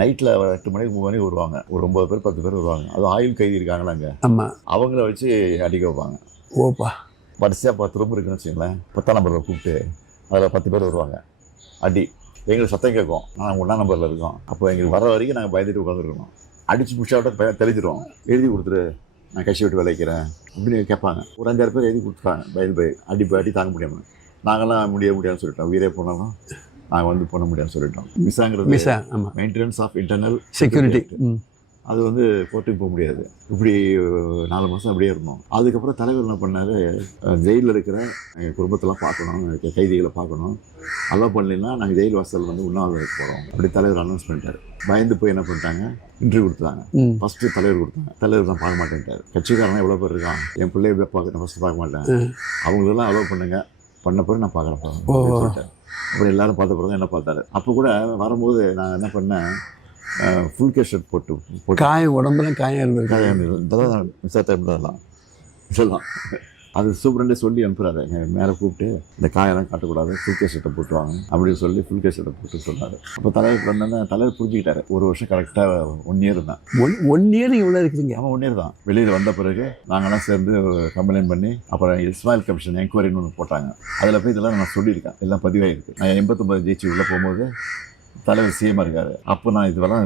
நைட்டில் எட்டு மணிக்கு மூணு மணிக்கு வருவாங்க. ஒரு ஒம்பது பேர் பத்து பேர் வருவாங்க. அது ஆயுள் கைதி இருக்காங்களா அங்கே. ஆமாம் அவங்கள வச்சு அடிக்க வைப்பாங்க. ஓப்பா. வரிசையாக பத்து ரூம் இருக்குன்னு வச்சுங்களேன் பத்தாம் நம்பரில் கூப்பிட்டு அதில் பத்து பேர் வருவாங்க. அடி. எங்களுக்கு சத்தம் கேட்கும். நாங்கள் ஒன்றாம் நம்பரில் இருக்கோம். அப்போ எங்களுக்கு வர வரைக்கும் நாங்கள் பயந்துட்டு உட்காந்துருக்கணும் அடிச்சு முடிச்சாவிட்ட பய தெளிச்சிடுவோம் எழுதி கொடுத்துரு. நான் கட்சி விட்டு விளைக்கிறேன். அப்படின்னு கேட்பாங்க. ஒரு அஞ்சாறு பேர் எழுதி கொடுத்துட்டாங்க பயந்து போய் அடி அடி தாங்க முடியாமல் நாங்களாம் முடிய முடியாதுன்னு சொல்லிட்டோம். உயிரே போனாலும். நாங்கள் வந்து பண்ண முடியாதுன்னு சொல்லிட்டோம். மிஸ்ஸாங்கிறது மிஸ்ஸா ஆமாம் மெயின்டெனன்ஸ் ஆஃப் இன்டர்னல் செக்யூரிட்டி அது வந்து கோர்ட்டுக்கு போக முடியாது. இப்படி நாலு மாதம் அப்படியே இருந்தோம். அதுக்கப்புறம் தலைவர் என்ன பண்ணார்? ஜெயிலில் இருக்கிற எங்கள் குடும்பத்தெல்லாம் பார்க்கணும் கைதிகளை பார்க்கணும். அலோவ் பண்ணலைன்னா நாங்கள் ஜெயில் வாசல் வந்து உண்ணாவிரதம் போகிறோம் அப்படி தலைவர் அனௌன்ஸ் பண்ணிட்டார். பயந்து போய் என்ன பண்ணிட்டாங்க? இன்டர்வியூ கொடுத்தாங்க. ஃபஸ்ட்டு தலைவர் கொடுத்தாங்க. தலைவர் தான் பார்க்க மாட்டேன்ட்டார். கட்சிக்காரன் எவ்வளோ பேர் இருக்கான்? என் பிள்ளைய பார்க்க ஃபஸ்ட்டு பார்க்க மாட்டேன். அவங்களெல்லாம் அலோவ் பண்ணுங்க. பண்ண பிறகு நான் பார்க்குறேன். அப்புறம் எல்லாரும் பார்த்த பிறகு என்ன பார்த்தாரு? அப்போ கூட வரும்போது நான் என்ன பண்ணேன்? ஃபுல் கே ஷர்ட் போட்டு போட்டு காயம் உடம்புல காயம் இருந்திருக்கு. காயம் இதெல்லாம் மிஸ் டைம் இதெல்லாம் இதெல்லாம் அது சூப்பரண்டே சொல்லி அனுப்புறாரு. எங்கள் மேலே கூப்பிட்டு இந்த காயெல்லாம் காட்டக்கூடாது ஃபுல் கே ஷர்ட்டை போட்டு வாங்க அப்படின்னு சொல்லி ஃபுல் கே ஷர்ட்டை போட்டு சொன்னார். அப்போ தலைவர் வந்தோன்னே தலைவர் புரிஞ்சுக்கிட்டாரு. ஒரு வருஷம் கரெக்டாக ஒன் இயர் தான். ஒன் ஒன் இயர் இவ்வளோ இருக்கிறீங்க அவன் ஒன் இயர் தான். வெளியில் வந்த பிறகு நாங்களாம் சேர்ந்து கம்ப்ளைண்ட் பண்ணி அப்புறம் இஸ்மாயில் கமிஷன் என்கொயரின்னு ஒன்று போட்டாங்க. அதில் போய் இதெல்லாம் நான் சொல்லியிருக்கேன். எல்லாம் பதிவாயிருக்கு. நான் எண்பத்தொம்பது ஜெயிச்சு உள்ளே போகும்போது தலைவர் சிஎம் இருக்காரு. அப்போ நான் இதெல்லாம்